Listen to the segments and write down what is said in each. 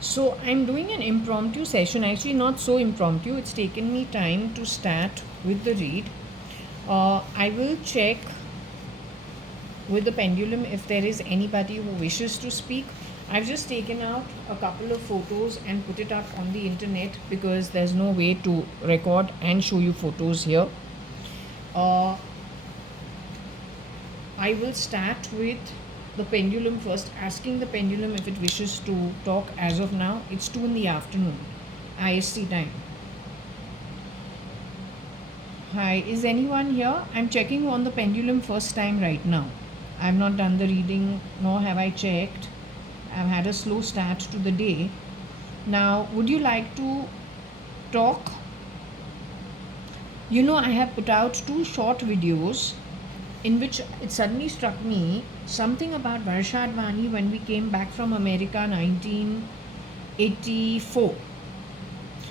So I'm doing an impromptu session, actually not so impromptu, it's taken me time to start with the read. I will check with the pendulum if there is anybody who wishes to speak. I've just taken out a couple of photos and put it up on the internet because there's no way to record and show you photos here. Uh, I will start with the pendulum first, asking the pendulum if it wishes to talk. As of now, it's 2 in the afternoon, IST time. Hi, is anyone here? I'm checking on the pendulum first time right now. I've not done the reading, nor have I checked. I've had a slow start to the day. Now, would you like to talk? You know, I have put out 2 short videos in which it suddenly struck me something about Varsha Advani when we came back from America 1984.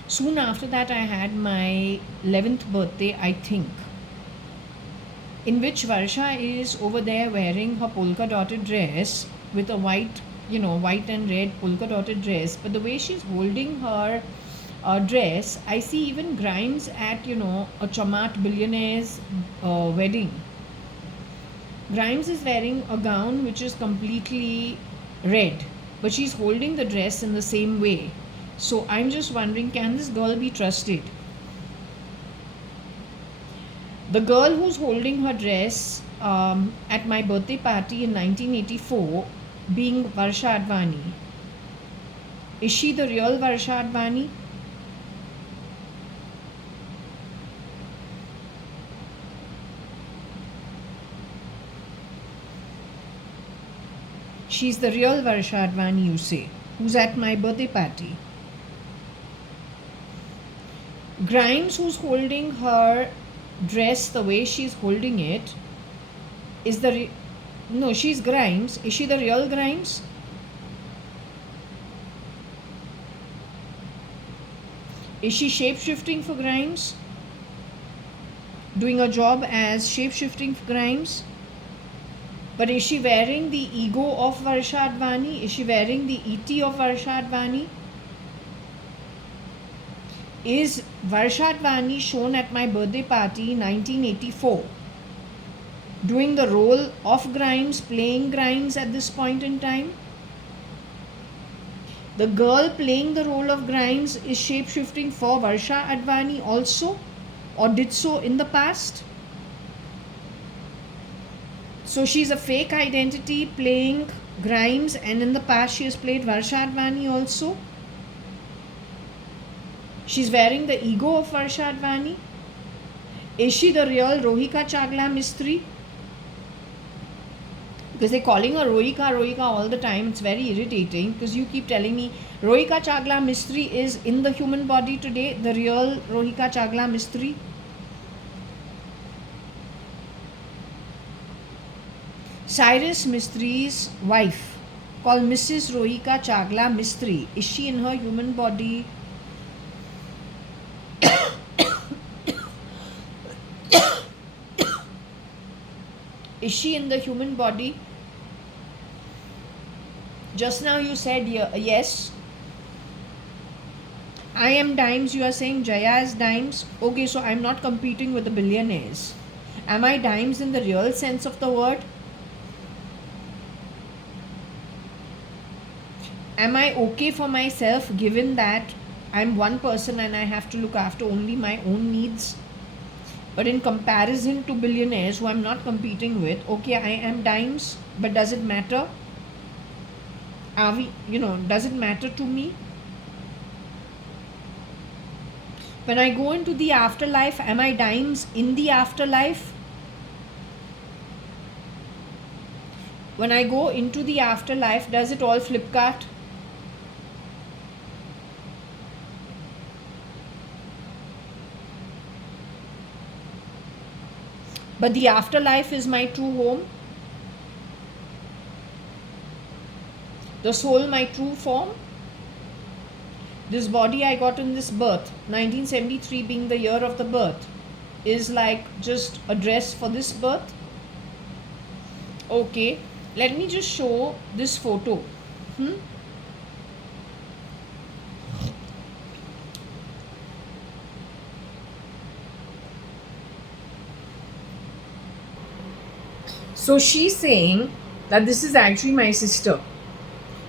Soon after that, I had my 11th birthday, I think, in which Varsha is over there wearing her polka dotted dress with a white, white and red polka dotted dress. But the way she's holding her dress, I see even Grimes at, a Chamat billionaire's wedding. Grimes is wearing a gown which is completely red, but she's holding the dress in the same way. So I'm just wondering, can this girl be trusted? The girl who's holding her dress at my birthday party in 1984, being Varsha Advani, is she the real Varsha Advani? She's the real Varsha Advani, you say, who's at my birthday party. Grimes, who's holding her dress the way she's holding it, is the no, she's Grimes. Is she the real Grimes? Is she shape-shifting for Grimes? Doing a job as shape-shifting for Grimes? But is she wearing the ego of Varsha Advani? Is she wearing the ET of Varsha Advani? Is Varsha Advani shown at my birthday party 1984 doing the role of Grimes, playing Grimes at this point in time? The girl playing the role of Grimes is shape-shifting for Varsha Advani also, or did so in the past? So she's a fake identity playing Grimes, and in the past she has played Varsha Advani also. She's wearing the ego of Varsha Advani. Is she the real Rohika Chagla Mistri? Because they're calling her Rohika all the time. It's very irritating because you keep telling me Rohika Chagla Mistri is in the human body today, the real Rohika Chagla Mistri. Cyrus Mistri's wife, called Mrs. Rohika Chagla Mistri, is she in her human body? Is she in the human body? Just now you said yes. I am dimes, you are saying Jaya is dimes. Okay, so I'm not competing with the billionaires. Am I dimes in the real sense of the word? Am I okay for myself given that I'm one person and I have to look after only my own needs? But in comparison to billionaires who I'm not competing with, okay, I am dimes, but does it matter? Are we, does it matter to me? When I go into the afterlife, am I dimes in the afterlife? When I go into the afterlife, does it all flip cart? But the afterlife is my true home. The soul, my true form. This body I got in this birth, 1973 being the year of the birth, is like just a dress for this birth. Okay, let me just show this photo. So she's saying that this is actually my sister.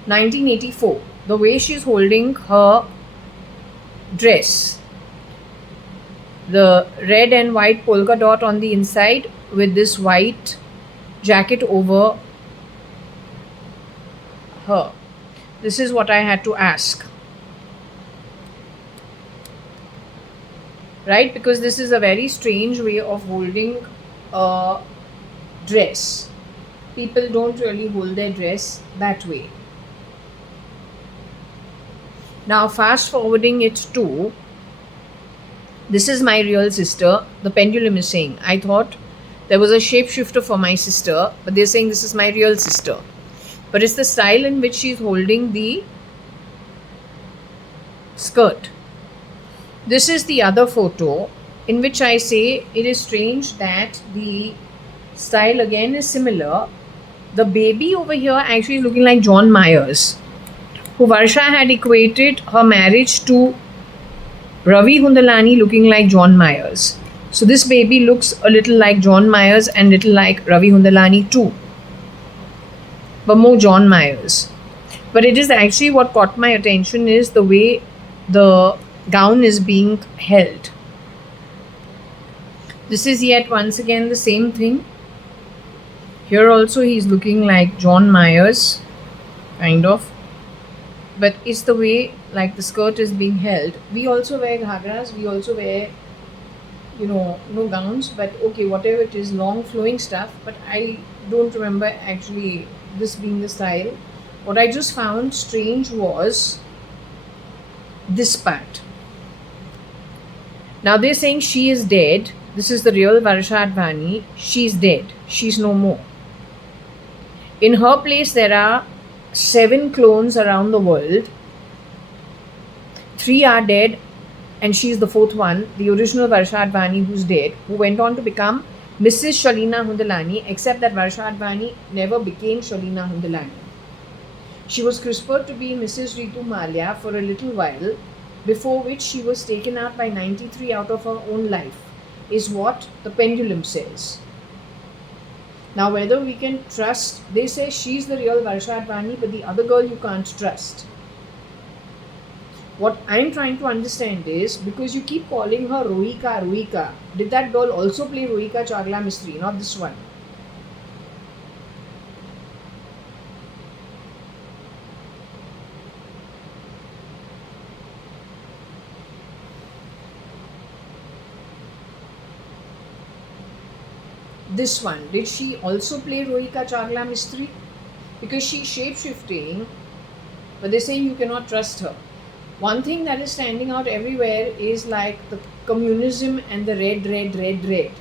1984. The way she's holding her dress, the red and white polka dot on the inside with this white jacket over her. This is what I had to ask. Right? Because this is a very strange way of holding a dress. People don't really hold their dress that way. Now, fast forwarding it to, this is my real sister. The Pendulum is saying, I thought there was a shapeshifter for my sister, but they're saying this is my real sister. But it's the style in which she's holding the skirt. This is the other photo in which I say it is strange that the style again is similar. The baby over here actually is looking like John Myers, who Varsha had equated her marriage to Ravi Hundalani looking like John Myers. So this baby looks a little like John Myers and little like Ravi Hundalani too, but more John Myers. But it is actually what caught my attention is the way the gown is being held. This is yet once again the same thing. Here also he's looking like John Myers, kind of. But it's the way like the skirt is being held. We also wear ghagras, we also wear, no gowns, but okay, whatever it is, long flowing stuff. But I don't remember actually this being the style. What I just found strange was this part. Now they're saying she is dead. This is the real Varsha Advani. She's dead. She's no more. In her place, there are 7 clones around the world. 3 are dead, and she's the 4th one, the original Varsha Advani, who's dead, who went on to become Mrs. Shalina Hundalani, except that Varsha Advani never became Shalina Hundalani. She was CRISPR'd to be Mrs. Ritu Malia for a little while, before which she was taken out by 93 out of her own life, is what the Pendulum says. Now, whether we can trust, they say she's the real Varsha Advani, but the other girl you can't trust. What I'm trying to understand is, because you keep calling her Rohika, did that girl also play Rohika Chagla Mistry, not this one? This one, did she also play Rohika Chagla Mistry? Because she's shape-shifting, but they're saying you cannot trust her. One thing that is standing out everywhere is like the communism and the red.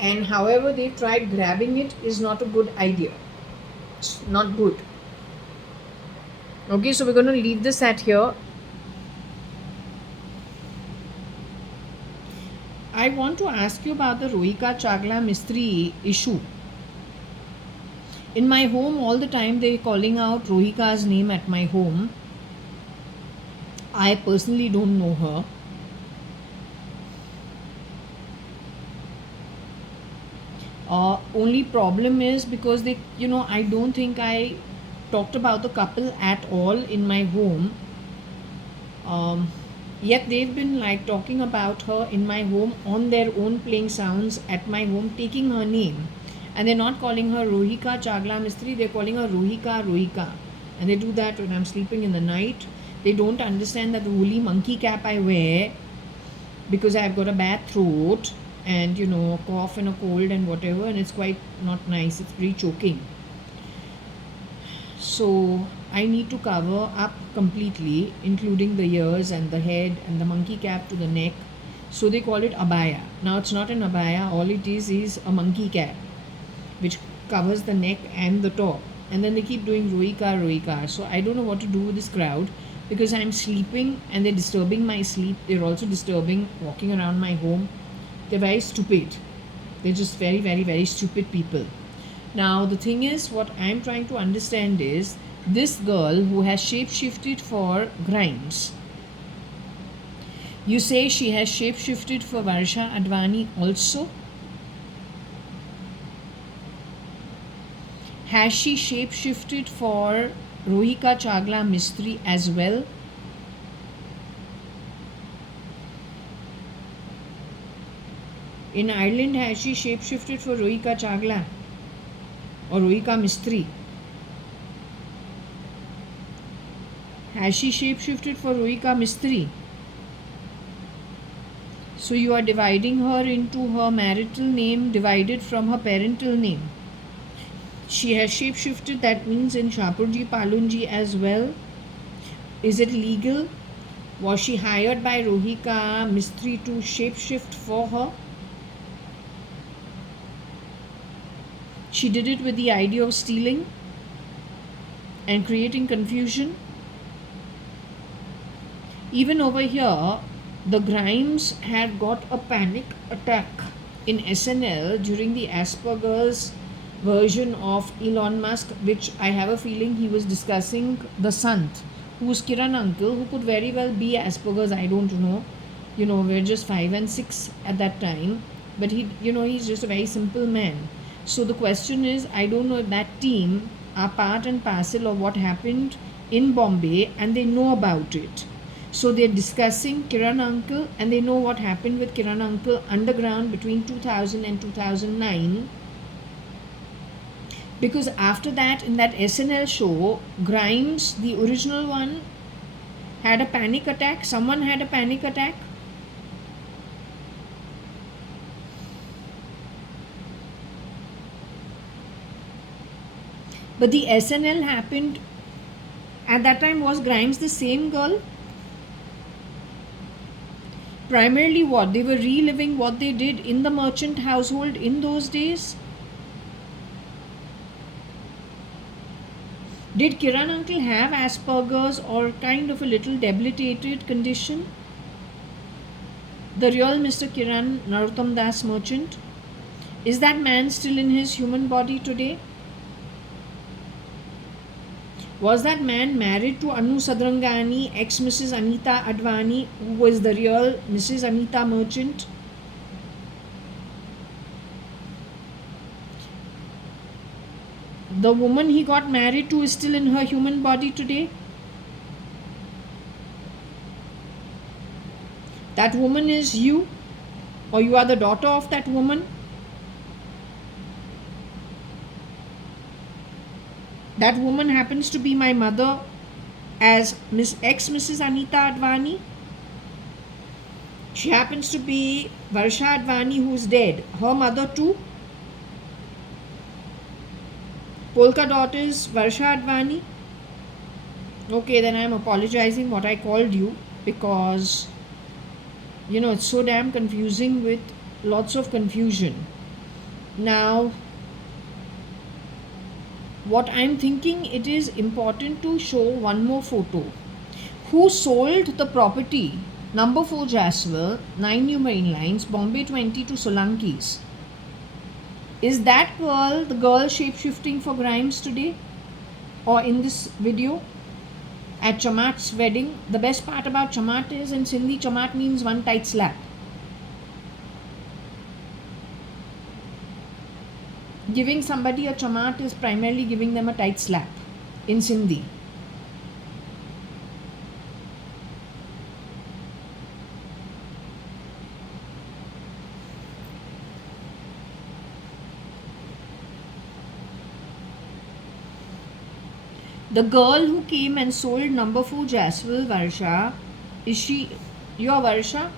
And however they've tried grabbing it is not a good idea. It's not good. Okay, so we're going to leave this at here. I want to ask you about the Rohika Chagla Mistry issue. In my home, all the time they're calling out Rohika's name at my home. I personally don't know her. Only problem is because they, I don't think I talked about the couple at all in my home. Yet they've been like talking about her in my home on their own, playing sounds at my home, taking her name. And they're not calling her Rohika Chagla Mistry, they're calling her Rohika. And they do that when I'm sleeping in the night. They don't understand that the woolly monkey cap I wear, because I've got a bad throat and, a cough and a cold and whatever, and it's quite not nice, it's pretty choking. So I need to cover up completely, including the ears and the head and the monkey cap to the neck. So they call it abaya. Now it's not an abaya, all it is a monkey cap, which covers the neck and the top. And then they keep doing Rohika. So I don't know what to do with this crowd, because I'm sleeping and they're disturbing my sleep. They're also disturbing walking around my home. They're very stupid. They're just very stupid people. Now the thing is, what I'm trying to understand is, this girl who has shape-shifted for Grimes, You say she has shapeshifted for Varsha Advani also? Has she shapeshifted for Rohika Chagla Mistry as well? In Ireland, has she shapeshifted for Rohika Chagla or Rohika Mistry? Has she shapeshifted for Rohika Mistry? So you are dividing her into her marital name divided from her parental name. She has shapeshifted, that means in Shapurji Palunji as well. Is it legal? Was she hired by Rohika Mistry to shapeshift for her? She did it with the idea of stealing and creating confusion. Even over here, the Grimes had got a panic attack in SNL during the Asperger's version of Elon Musk, which I have a feeling he was discussing the Sant, who was Kiran uncle, who could very well be Asperger's, I don't know. We're just 5 and 6 at that time. But he's just a very simple man. So the question is, I don't know if that team are part and parcel of what happened in Bombay and they know about it. So they're discussing Kiran uncle and they know what happened with Kiran uncle underground between 2000 and 2009. Because after that, in that SNL show, Grimes, the original one, had a panic attack. Someone had a panic attack. But the SNL happened at that time. Was Grimes the same girl? Primarily what? They were reliving what they did in the merchant household in those days. Did Kiran uncle have Asperger's or kind of a little debilitated condition? The real Mr. Kiran Narottam Das merchant? Is that man still in his human body today? Was that man married to Anu Sadrangani, ex-Mrs. Anita Advani, who was the real Mrs. Anita Merchant? The woman he got married to is still in her human body today? That woman is you, or you are the daughter of that woman? That woman happens to be my mother as ex-Mrs. Anita Advani. She happens to be Varsha Advani, who is dead. Her mother too. Polka dot is Varsha Advani. Okay, then I am apologizing what I called you, because it's so damn confusing with lots of confusion. Now, what I'm thinking, it is important to show one more photo. Who sold the property? Number 4 Jaswell, 9 New Marine Lines, Bombay 20 to Solankis. Is that girl the girl shape-shifting for Grimes today? Or in this video? At Chamat's wedding? The best part about Chamat is, in Sindhi, Chamat means one tight slap. Giving somebody a chamat is primarily giving them a tight slap in Sindhi. The girl who came and sold number 4 Jaswell, Varsha, is she your Varsha?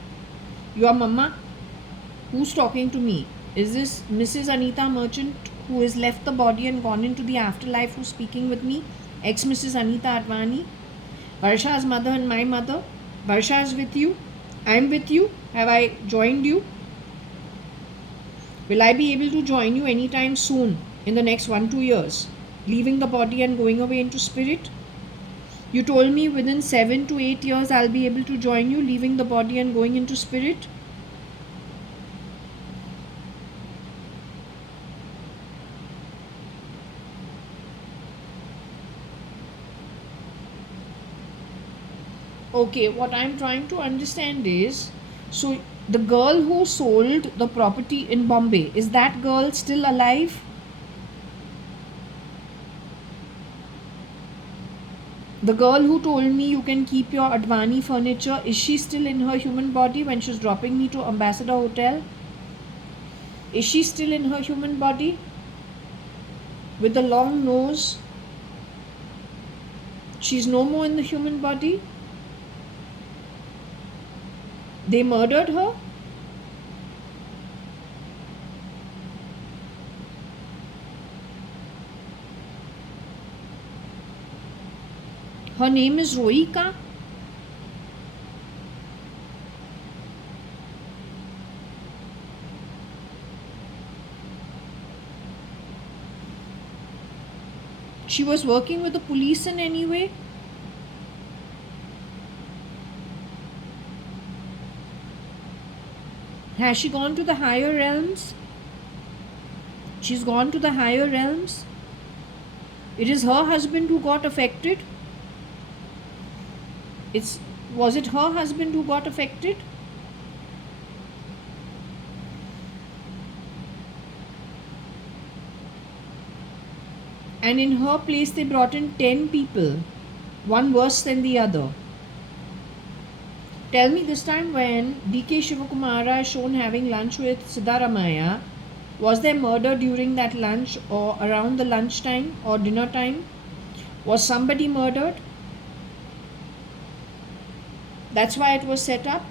Your mama? Who's talking to me? Is this Mrs. Anita Merchant, who has left the body and gone into the afterlife, who's speaking with me? Ex-Mrs. Anita Advani? Varsha's mother and my mother? Varsha is with you? I'm with you? Have I joined you? Will I be able to join you anytime soon, in the next 1-2 years? Leaving the body and going away into spirit? You told me within 7 to 8 years I'll be able to join you, leaving the body and going into spirit? Okay, what I'm trying to understand is, so the girl who sold the property in Bombay, is that girl still alive? The girl who told me you can keep your Advani furniture, is she still in her human body when she's dropping me to Ambassador Hotel? Is she still in her human body? With the long nose? She's no more in the human body? They murdered her? Her name is Roika? She was working with the police in any way? Has she gone to the higher realms? She's gone to the higher realms? It is her husband who got affected? Was it her husband who got affected? And in her place they brought in 10 people, one worse than the other. Tell me, this time when DK Shivakumara is shown having lunch with Siddharamaya, was there murder during that lunch or around the lunchtime or dinner time? Was somebody murdered? That's why it was set up.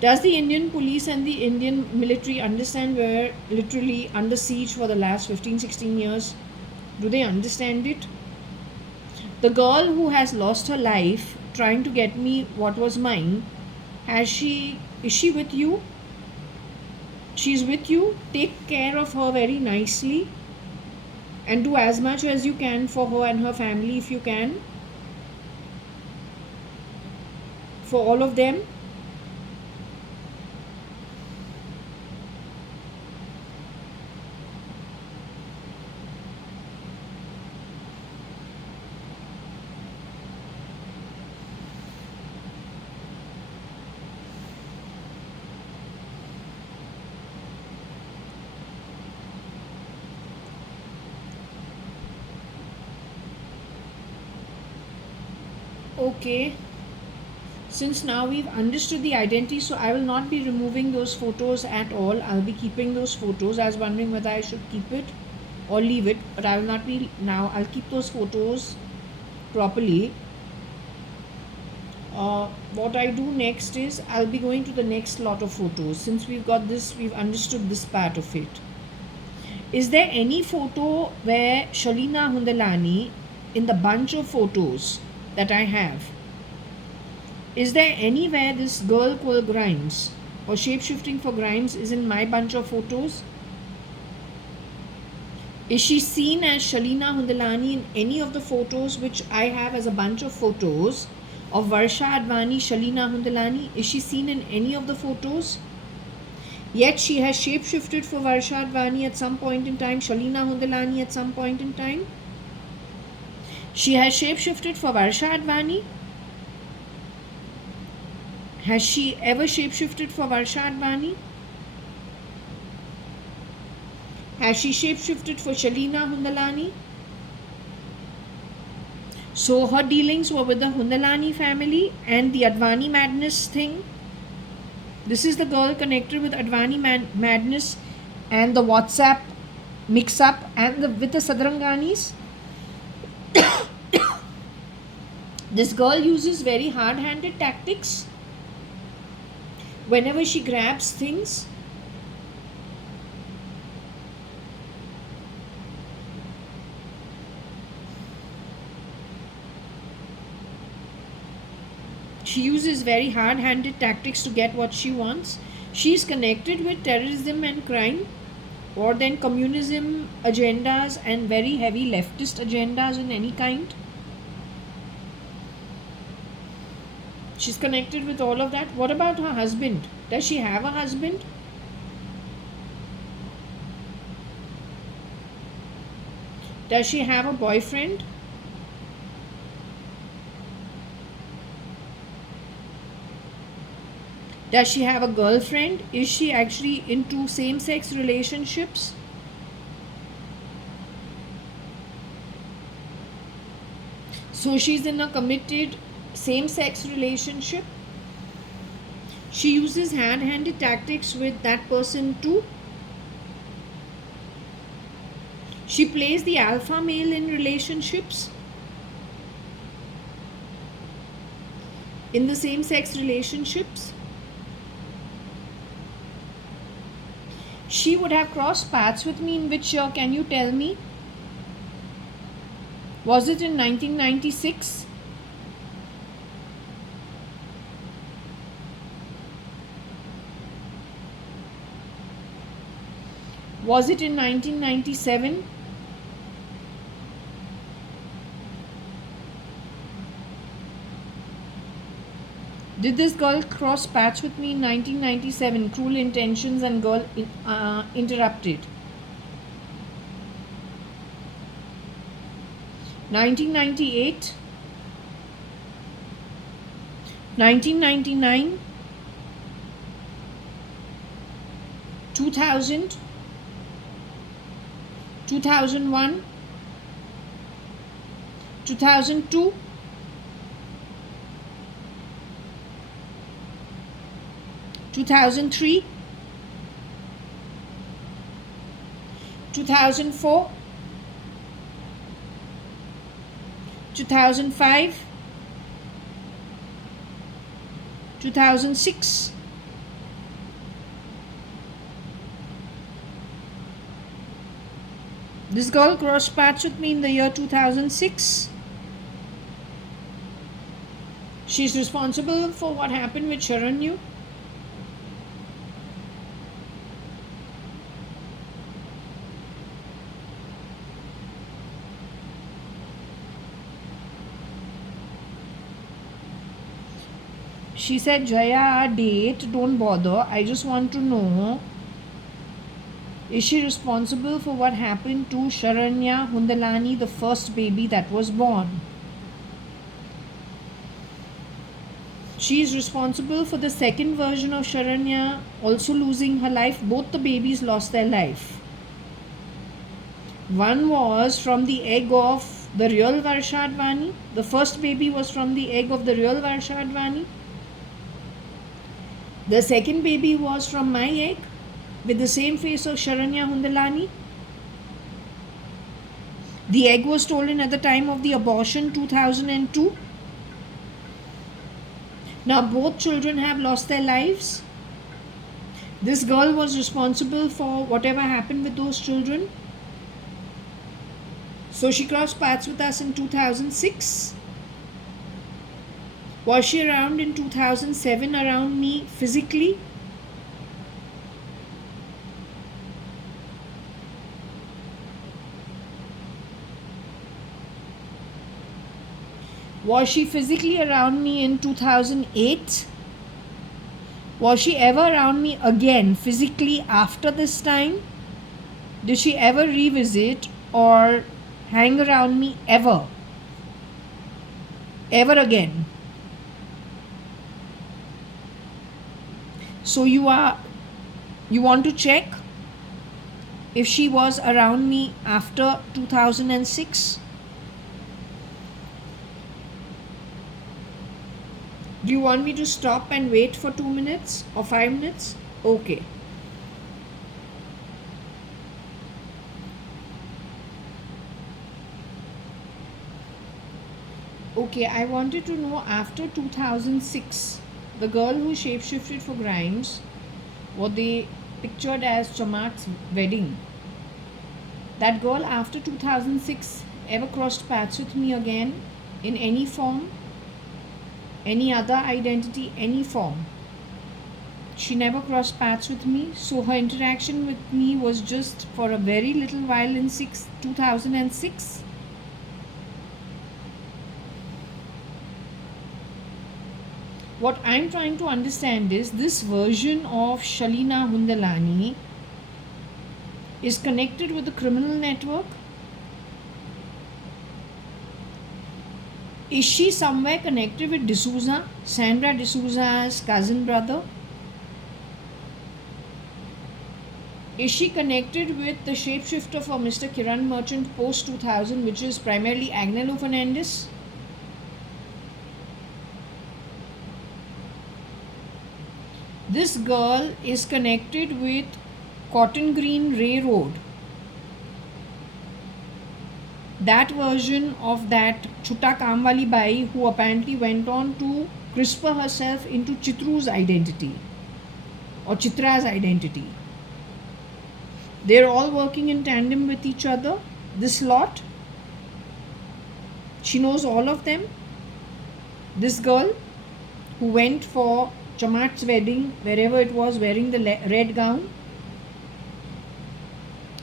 Does the Indian police and the Indian military understand we're literally under siege for the last 15-16 years? Do they understand it? The girl who has lost her life trying to get me what was mine, is she with you? She's with you. Take care of her very nicely and do as much as you can for her and her family if you can. For all of them. Okay. Since now we've understood the identity, so I will not be removing those photos at all. I'll be keeping those photos. I was wondering whether I should keep it or leave it, but I will not be now. I'll keep those photos properly. What I do next is I'll be going to the next lot of photos. Since we've got this, we've understood this part of it. Is there any photo where Shalina Hundalani, in the bunch of photos that I have, is there anywhere this girl called Grimes or Shapeshifting for Grimes is in my bunch of photos? Is she seen as Shalina Hundalani in any of the photos which I have as a bunch of photos of Varsha Advani, Shalina Hundalani? Is she seen in any of the photos? Yet she has shapeshifted for Varsha Advani at some point in time, Shalina Hundalani at some point in time. She has shapeshifted for Varsha Advani. Has she ever shapeshifted for Varsha Advani? Has she shapeshifted for Shalina Hundalani? So her dealings were with the Hundalani family and the Advani madness thing. This is the girl connected with Advani madness and the WhatsApp mix-up and with the Sadranganis. This girl uses very hard-handed tactics whenever she grabs things. She uses very hard-handed tactics to get what she wants. She's connected with terrorism and crime, or then communism agendas and very heavy leftist agendas in any kind. She's connected with all of that. What about her husband? Does she have a husband? Does she have a boyfriend? Does she have a girlfriend? Is she actually into same-sex relationships? So she's in a committed same-sex relationship. She uses hand-handed tactics with that person too. She plays the alpha male in relationships. In the same-sex relationships. She would have crossed paths with me in which year? Can you tell me? Was it in 1996? Was it in 1997? Did this girl cross paths with me in 1997? Cruel intentions and girl interrupted. 1998, 1999, 2000, 2001, 2002, 2003, 2004, 2005, 2006, 'This girl crossed paths with me in the year 2006. She's responsible for what happened with Sharanyu. She said, Jaya, our date, don't bother. I just want to know, is she responsible for what happened to Sharanya Hundalani, the first baby that was born? She is responsible for the second version of Sharanya also losing her life. Both the babies lost their life. One was from the egg of the real Varsha Advani. The first baby was from the egg of the real Varsha Advani. The second baby was from my egg with the same face of Sharanya Hundalani. The egg was stolen at the time of the abortion, 2002. Now both children have lost their lives. This girl was responsible for whatever happened with those children. So she crossed paths with us in 2006. Was she around in 2007 around me physically? Was she physically around me in 2008? Was she ever around me again physically after this time? Did she ever revisit or hang around me ever? Ever again? So you want to check if she was around me after 2006? Do you want me to stop and wait for 2 minutes or 5 minutes? Okay. Okay, I wanted to know after 2006, the girl who shapeshifted for Grimes, what they pictured as Chamak's wedding. That girl after 2006 ever crossed paths with me again in any form? Any other identity, any form? She never crossed paths with me, so her interaction with me was just for a very little while in 2006. What I'm trying to understand is this version of Shalina Hundalani is connected with the criminal network. Is she somewhere connected with D'Souza, Sandra D'Souza's cousin brother? Is she connected with the shapeshifter for Mr. Kiran Merchant post 2000, which is primarily Agnello Fernandez? This girl is connected with Cotton Green Railroad. That version of that Chutta Kamwali Bai, who apparently went on to CRISPR herself into Chitru's identity or Chitra's identity. They're all working in tandem with each other. This lot, she knows all of them. This girl who went for Chamat's wedding, wherever it was, wearing the red gown,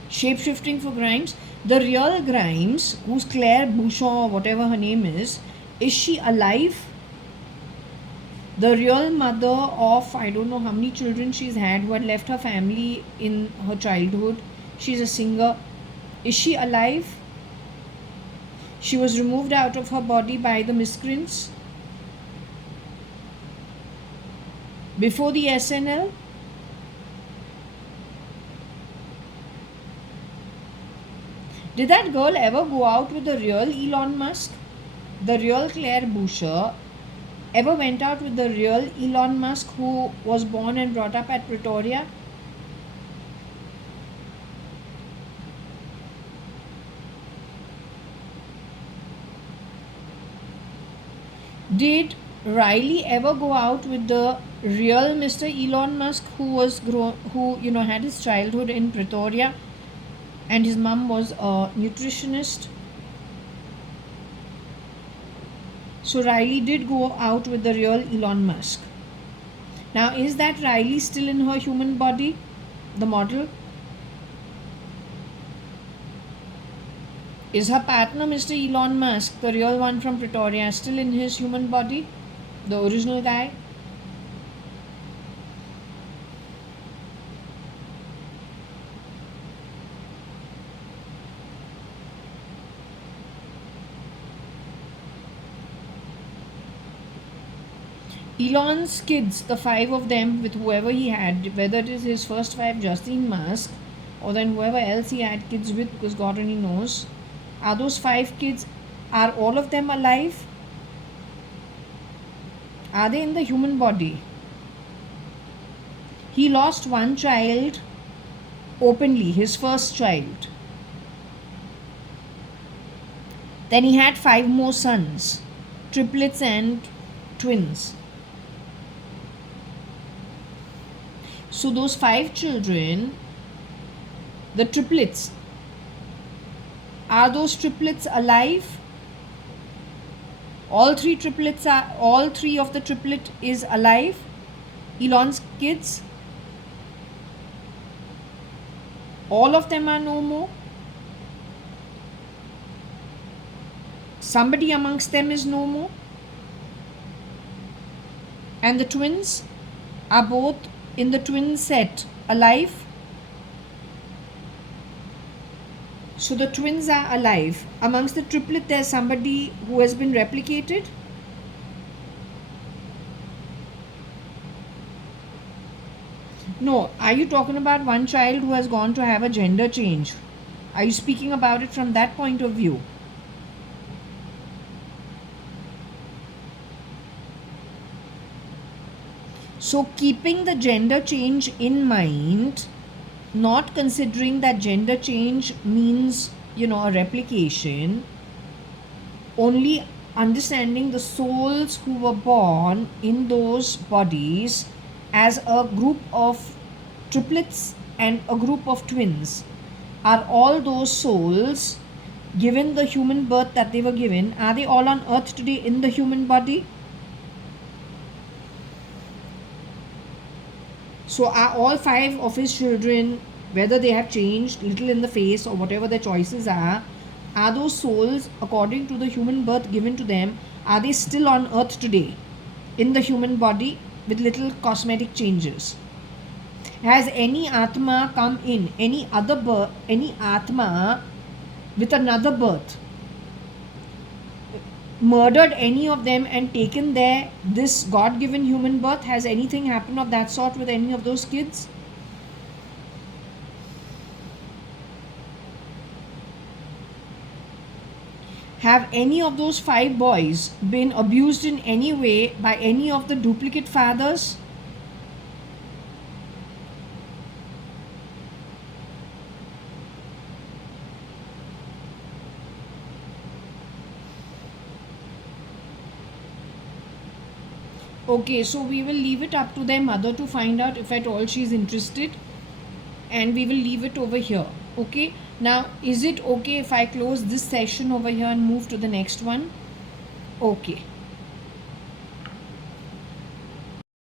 shape-shifting for Grimes. The real Grimes, who's Claire Bouchon or whatever her name is she alive? The real mother of I don't know how many children she's had, who had left her family in her childhood. She's a singer. Is she alive? She was removed out of her body by the miscreants before the SNL. Did that girl ever go out with the real Elon Musk? The real Claire Boucher ever went out with the real Elon Musk, who was born and brought up at Pretoria? Did Riley ever go out with the real Mr. Elon Musk, who had his childhood in Pretoria, and his mum was a nutritionist? So Riley did go out with the real Elon Musk. Now, is that Riley still in her human body, the model? Is her partner, Mr. Elon Musk, the real one from Pretoria, still in his human body, the original guy? Elon's kids, the 5 of them, with whoever he had, whether it is his first 5, Justine Musk, or then whoever else he had kids with, because God only knows, are those 5 kids, are all of them alive? Are they in the human body? He lost one child openly, his first child. Then he had 5 more sons, triplets and twins. So those 5 children, the triplets, are those triplets alive? All 3 of the triplet is alive? Elon's kids? All of them are no more? Somebody amongst them is no more? And the twins are both in the twin set alive? So the twins are alive. Amongst the triplet, there's somebody who has been replicated? No. Are you talking about one child who has gone to have a gender change? Are you speaking about it from that point of view? So keeping the gender change in mind, not considering that gender change means, a replication, only understanding the souls who were born in those bodies as a group of triplets and a group of twins. Are all those souls, given the human birth that they were given, are they all on earth today in the human body? So are all 5 of his children, whether they have changed little in the face or whatever their choices are those souls, according to the human birth given to them, are they still on earth today in the human body with little cosmetic changes? Has any Atma come in, any Atma with another birth, murdered any of them and taken this God-given human birth? Has anything happened of that sort with any of those kids? Have any of those 5 boys been abused in any way by any of the duplicate fathers? Okay, so we will leave it up to their mother to find out if at all she is interested, and we will leave it over here. Okay, now is it okay if I close this session over here and move to the next one? Okay.